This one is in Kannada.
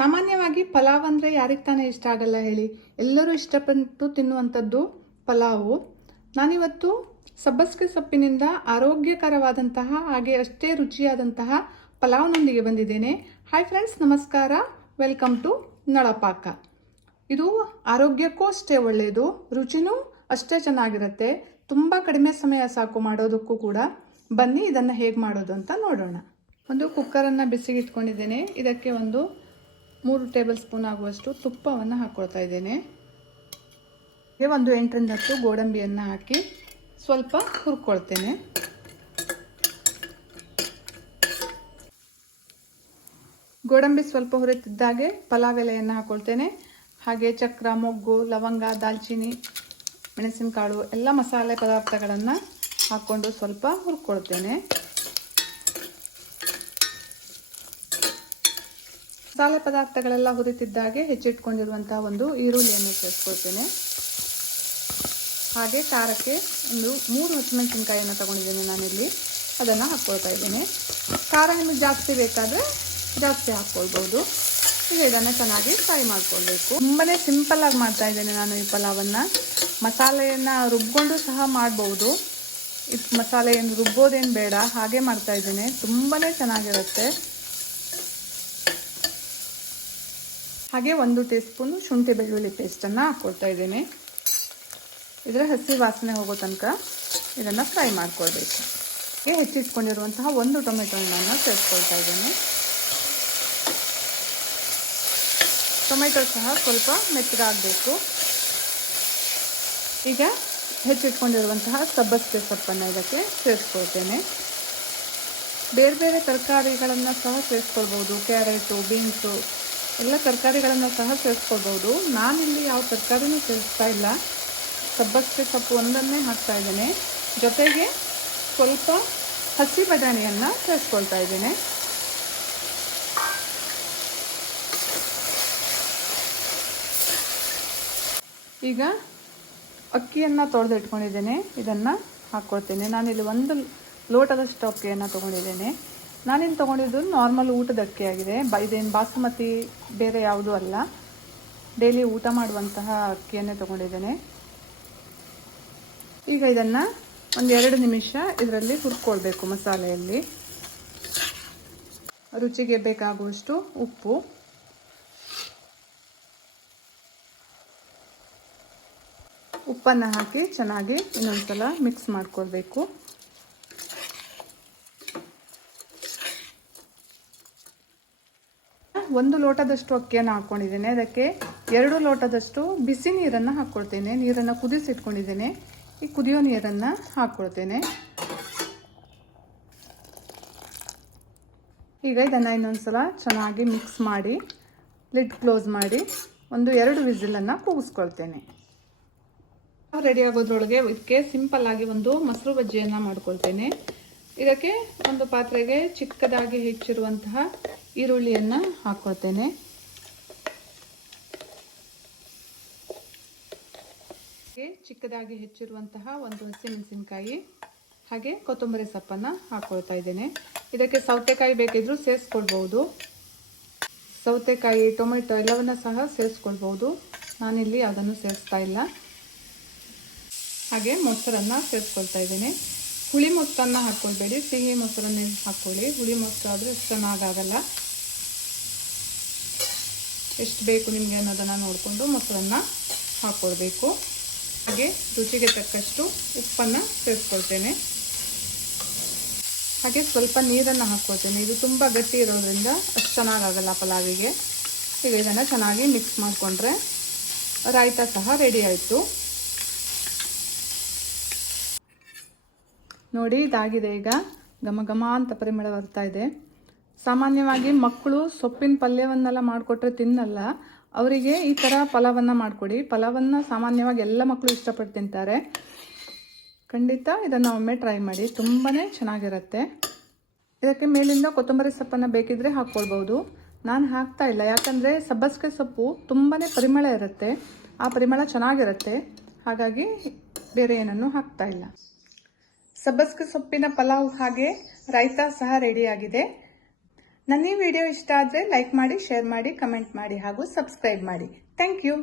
ಸಾಮಾನ್ಯವಾಗಿ ಪಲಾವ್ ಅಂದರೆ ಯಾರಿಗೆ ತಾನೇ ಇಷ್ಟ ಆಗಲ್ಲ ಹೇಳಿ. ಎಲ್ಲರೂ ಇಷ್ಟಪಟ್ಟು ತಿನ್ನುವಂಥದ್ದು ಪಲಾವು. ನಾನಿವತ್ತು ಸಬ್ಬಸಿಗೆ ಸೊಪ್ಪಿನಿಂದ ಆರೋಗ್ಯಕರವಾದಂತಹ ಹಾಗೆ ಅಷ್ಟೇ ರುಚಿಯಾದಂತಹ ಪಲಾವ್ನೊಂದಿಗೆ ಬಂದಿದ್ದೇನೆ. ಹಾಯ್ ಫ್ರೆಂಡ್ಸ್, ನಮಸ್ಕಾರ. ವೆಲ್ಕಮ್ ಟು ನಳಪಾಕ. ಇದು ಆರೋಗ್ಯಕ್ಕೂ ಅಷ್ಟೇ ಒಳ್ಳೆಯದು, ರುಚಿನೂ ಅಷ್ಟೇ ಚೆನ್ನಾಗಿರುತ್ತೆ. ತುಂಬ ಕಡಿಮೆ ಸಮಯ ಸಾಕು ಮಾಡೋದಕ್ಕೂ ಕೂಡ. ಬನ್ನಿ ಇದನ್ನು ಹೇಗೆ ಮಾಡೋದು ಅಂತ ನೋಡೋಣ. ಒಂದು ಕುಕ್ಕರನ್ನು ಬಿಸಿಗೆ ಇಟ್ಕೊಂಡಿದ್ದೇನೆ. ಇದಕ್ಕೆ ಒಂದು 3 ಟೇಬಲ್ ಸ್ಪೂನ್ ಆಗುವಷ್ಟು ತುಪ್ಪವನ್ನು ಹಾಕ್ಕೊಳ್ತಾ ಇದ್ದೇನೆ. ಒಂದು 8 ರಿಂದ 10 ಗೋಡಂಬಿಯನ್ನು ಹಾಕಿ ಸ್ವಲ್ಪ ಹುರ್ಕೊಳ್ತೇನೆ. ಗೋಡಂಬಿ ಸ್ವಲ್ಪ ಹುರಿತಿದ್ದಾಗೆ ಪಲಾವ್ ಎಲೆಯನ್ನು ಹಾಕ್ಕೊಳ್ತೇನೆ. ಹಾಗೆ ಚಕ್ರ, ಮೊಗ್ಗು, ಲವಂಗ, ದಾಲ್ಚಿನ್ನಿ, ಮೆಣಸಿನಕಾಳು ಎಲ್ಲ ಮಸಾಲೆ ಪದಾರ್ಥಗಳನ್ನು ಹಾಕ್ಕೊಂಡು ಸ್ವಲ್ಪ ಹುರ್ಕೊಳ್ತೇನೆ. ಮಸಾಲೆ ಪದಾರ್ಥಗಳೆಲ್ಲ ಹುರಿತಿದ್ದಾಗೆ ಹೆಚ್ಚಿಟ್ಕೊಂಡಿರುವಂತಹ ಒಂದು ಈರುಳ್ಳಿಯನ್ನು ಸೇರಿಸ್ಕೊಳ್ತೇನೆ. ಹಾಗೆ ಖಾರಕ್ಕೆ ಒಂದು 3 ಹಸಿಮೆಣಸಿನಕಾಯಿಯನ್ನು ತಗೊಂಡಿದ್ದೇನೆ ನಾನಿಲ್ಲಿ, ಅದನ್ನು ಹಾಕ್ಕೊಳ್ತಾ ಇದ್ದೇನೆ. ಖಾರ ನಿಮಗೆ ಜಾಸ್ತಿ ಬೇಕಾದರೆ ಜಾಸ್ತಿ ಹಾಕ್ಕೊಳ್ಬೋದು. ಈಗ ಇದನ್ನು ಚೆನ್ನಾಗಿ ಫ್ರೈ ಮಾಡ್ಕೊಳ್ಬೇಕು. ತುಂಬನೇ ಸಿಂಪಲ್ ಆಗಿ ಮಾಡ್ತಾ ಇದ್ದೇನೆ ನಾನು ಈ ಪಲಾವನ್ನು. ಮಸಾಲೆಯನ್ನು ರುಬ್ಕೊಂಡು ಸಹ ಮಾಡ್ಬೋದು. ಇದು ಮಸಾಲೆ ಏನು ರುಬ್ಬೋದೇನು ಬೇಡ, ಹಾಗೆ ಮಾಡ್ತಾ ಇದ್ದೇನೆ. ತುಂಬನೇ ಚೆನ್ನಾಗಿರುತ್ತೆ. ಹಾಗೆ 1 ಟೀ ಸ್ಪೂನು ಶುಂಠಿ ಬೆಳ್ಳುಳ್ಳಿ ಪೇಸ್ಟನ್ನು ಹಾಕ್ಕೊಳ್ತಾ ಇದ್ದೇನೆ. ಇದರ ಹಸಿ ವಾಸನೆ ಹೋಗೋ ತನಕ ಇದನ್ನು ಫ್ರೈ ಮಾಡ್ಕೊಳ್ಬೇಕು. ಹೆಚ್ಚಿಟ್ಕೊಂಡಿರುವಂತಹ 1 ಟೊಮೆಟೊ ಹಣ್ಣನ್ನು ಸೇರಿಸ್ಕೊಳ್ತಾ ಇದ್ದೇನೆ. ಟೊಮೆಟೊ ಸಹ ಸ್ವಲ್ಪ ಮೆತ್ತಗಾಗಬೇಕು. ಈಗ ಹೆಚ್ಚಿಟ್ಕೊಂಡಿರುವಂತಹ ಸಬ್ಬಸಿಗೆ ಸೊಪ್ಪನ್ನು ಇದಕ್ಕೆ ಸೇರಿಸ್ಕೊಳ್ತೇನೆ. ಬೇರೆ ಬೇರೆ ತರಕಾರಿಗಳನ್ನು ಸಹ ಸೇರಿಸ್ಕೊಳ್ಬೋದು. ಕ್ಯಾರೆಟು, ಬೀನ್ಸು ಎಲ್ಲ ತರಕಾರಿಗಳನ್ನು ಸಹ ಸೇರಿಸ್ಕೊಳ್ಬೋದು. ನಾನಿಲ್ಲಿ ಯಾವ ತರಕಾರಿನೂ ಸೇರಿಸ್ತಾ ಇಲ್ಲ. ಸಬ್ಬಸಿಗೆ ಸೊಪ್ಪು ಒಂದನ್ನೇ ಹಾಕ್ತಾ ಇದ್ದೇನೆ. ಜೊತೆಗೆ ಸ್ವಲ್ಪ ಹಸಿ ಬಟಾಣಿಯನ್ನು ಸೇರಿಸ್ಕೊಳ್ತಾ ಇದ್ದೇನೆ. ಈಗ ಅಕ್ಕಿಯನ್ನು ತೊಳೆದು ಇಟ್ಕೊಂಡಿದ್ದೇನೆ. ಇದನ್ನು ಹಾಕ್ಕೊಳ್ತೇನೆ. ನಾನಿಲ್ಲಿ 1 ಲೋಟದಷ್ಟು ಅಕ್ಕಿಯನ್ನು ತೊಗೊಂಡಿದ್ದೇನೆ. ನಾನಿಲ್ಲಿ ತೊಗೊಂಡಿದ್ದು ನಾರ್ಮಲ್ ಊಟದ ಅಕ್ಕಿ ಆಗಿದೆ. ಇದೇನು ಬಾಸುಮತಿ ಬೇರೆ ಯಾವುದೂ ಅಲ್ಲ. ಡೈಲಿ ಊಟ ಮಾಡುವಂತಹ ಅಕ್ಕಿಯನ್ನೇ ತೊಗೊಂಡಿದ್ದೇನೆ. ಈಗ ಇದನ್ನು ಒಂದು 2 ನಿಮಿಷ ಇದರಲ್ಲಿ ಹುರ್ಕೊಳ್ಬೇಕು. ಮಸಾಲೆಯಲ್ಲಿ ರುಚಿಗೆ ಬೇಕಾಗುವಷ್ಟು ಉಪ್ಪು, ಉಪ್ಪನ್ನು ಹಾಕಿ ಚೆನ್ನಾಗಿ ಇನ್ನೊಂದ್ಸಲ ಮಿಕ್ಸ್ ಮಾಡ್ಕೊಳ್ಬೇಕು. ಒಂದು ಲೋಟದಷ್ಟು ಅಕ್ಕಿಯನ್ನು ಹಾಕ್ಕೊಂಡಿದ್ದೇನೆ. ಅದಕ್ಕೆ 2 ಲೋಟದಷ್ಟು ಬಿಸಿ ನೀರನ್ನು ಹಾಕ್ಕೊಳ್ತೇನೆ. ನೀರನ್ನು ಕುದಿಸಿಟ್ಕೊಂಡಿದ್ದೇನೆ. ಈ ಕುದಿಯೋ ನೀರನ್ನು ಹಾಕ್ಕೊಳ್ತೇನೆ. ಈಗ ಇದನ್ನು ಇನ್ನೊಂದ್ಸಲ ಚೆನ್ನಾಗಿ ಮಿಕ್ಸ್ ಮಾಡಿ ಲಿಡ್ ಕ್ಲೋಸ್ ಮಾಡಿ ಒಂದು 2 ವಿಸಿಲನ್ನು ಕೂಗಿಸ್ಕೊಳ್ತೇನೆ. ರೆಡಿ ಆಗೋದ್ರೊಳಗೆ ಇದಕ್ಕೆ ಸಿಂಪಲ್ ಆಗಿ ಒಂದು ಮೊಸರು ಬಜ್ಜಿಯನ್ನು ಮಾಡ್ಕೊಳ್ತೇನೆ. ಇದಕ್ಕೆ ಒಂದು ಪಾತ್ರೆಗೆ ಚಿಕ್ಕದಾಗಿ ಹೆಚ್ಚಿರುವಂತಹ ಈರುಳ್ಳಿಯನ್ನು ಹಾಕ್ಕೊಳ್ತೇನೆ. ಚಿಕ್ಕದಾಗಿ ಹೆಚ್ಚಿರುವಂತಹ ಒಂದು ಹಸಿಮೆಣಸಿನಕಾಯಿ, ಹಾಗೆ ಕೊತ್ತಂಬರಿ ಸೊಪ್ಪನ್ನು ಹಾಕ್ಕೊಳ್ತಾ ಇದ್ದೇನೆ. ಇದಕ್ಕೆ ಸೌತೆಕಾಯಿ ಬೇಕಿದ್ರೂ ಸೇರಿಸ್ಕೊಳ್ಬಹುದು. ಸೌತೆಕಾಯಿ, ಟೊಮೆಟೊ ಎಲ್ಲವನ್ನ ಸಹ ಸೇರಿಸ್ಕೊಳ್ಬಹುದು. ನಾನಿಲ್ಲಿ ಅದನ್ನು ಸೇರಿಸ್ತಾ ಇಲ್ಲ. ಹಾಗೆ ಮೊಸರನ್ನು ಸೇರಿಸ್ಕೊಳ್ತಾ ಇದ್ದೇನೆ. ಹುಳಿ ಮೊಸರನ್ನು ಹಾಕ್ಕೊಳ್ಬೇಡಿ, ಸಿಹಿ ಮೊಸರನ್ನೇ ಹಾಕ್ಕೊಳ್ಳಿ. ಹುಳಿ ಮೊಸರು ಆದರೆ ಚೆನ್ನಾಗಾಗಲ್ಲ. ಎಷ್ಟು ಬೇಕು ನಿಮಗೆ ಅನ್ನೋದನ್ನು ನೋಡಿಕೊಂಡು ಮೊಸರನ್ನು ಹಾಕ್ಕೊಳ್ಬೇಕು. ಹಾಗೆ ರುಚಿಗೆ ತಕ್ಕಷ್ಟು ಉಪ್ಪನ್ನು ಸೇರಿಸ್ಕೊಳ್ತೇನೆ. ಹಾಗೆ ಸ್ವಲ್ಪ ನೀರನ್ನು ಹಾಕ್ಕೊಳ್ತೇನೆ. ಇದು ತುಂಬ ಗಟ್ಟಿ ಇರೋದ್ರಿಂದ ಅಷ್ಟು ಚೆನ್ನಾಗಾಗಲ್ಲ ಪಲಾವಿಗೆ. ಈಗ ಇದನ್ನು ಚೆನ್ನಾಗಿ ಮಿಕ್ಸ್ ಮಾಡಿಕೊಂಡ್ರೆ ರಾಯ್ತ ಸಹ ರೆಡಿ ಆಯಿತು. ನೋಡಿ, ಇದಾಗಿದೆ. ಈಗ ಘಮ ಘಮ ಅಂತ ಪರಿಮಳ ಬರ್ತಾ ಇದೆ. ಸಾಮಾನ್ಯವಾಗಿ ಮಕ್ಕಳು ಸೊಪ್ಪಿನ ಪಲ್ಯವನ್ನೆಲ್ಲ ಮಾಡಿಕೊಟ್ರೆ ತಿನ್ನಲ್ಲ. ಅವರಿಗೆ ಈ ಥರ ಪಲಾವನ್ನು ಮಾಡಿಕೊಡಿ. ಪಲಾವನ್ನು ಸಾಮಾನ್ಯವಾಗಿ ಎಲ್ಲ ಮಕ್ಕಳು ಇಷ್ಟಪಟ್ಟು ತಿಂತಾರೆ. ಖಂಡಿತ ಇದನ್ನು ಒಮ್ಮೆ ಟ್ರೈ ಮಾಡಿ, ತುಂಬಾ ಚೆನ್ನಾಗಿರುತ್ತೆ. ಇದಕ್ಕೆ ಮೇಲಿಂದ ಕೊತ್ತಂಬರಿ ಸೊಪ್ಪನ್ನು ಬೇಕಿದ್ರೆ ಹಾಕ್ಕೊಳ್ಬೋದು. ನಾನು ಹಾಕ್ತಾ ಇಲ್ಲ, ಯಾಕಂದರೆ ಸಬ್ಬಸಿಗೆ ಸೊಪ್ಪು ತುಂಬಾ ಪರಿಮಳ ಇರುತ್ತೆ. ಆ ಪರಿಮಳ ಚೆನ್ನಾಗಿರುತ್ತೆ. ಹಾಗಾಗಿ ಬೇರೆ ಏನನ್ನು ಹಾಕ್ತಾ ಇಲ್ಲ. ಸಬ್ಬಸಿಗೆ ಸೊಪ್ಪಿನ ಪಲಾವ್ ಹಾಗೆ ರಾಯ್ತ ಸಹ ರೆಡಿಯಾಗಿದೆ. ನನ್ನ ಈ ವಿಡಿಯೋ ಇಷ್ಟ ಆದರೆ ಲೈಕ್ ಮಾಡಿ, ಶೇರ್ ಮಾಡಿ, ಕಮೆಂಟ್ ಮಾಡಿ ಹಾಗೂ ಸಬ್ಸ್ಕ್ರೈಬ್ ಮಾಡಿ. Thank you.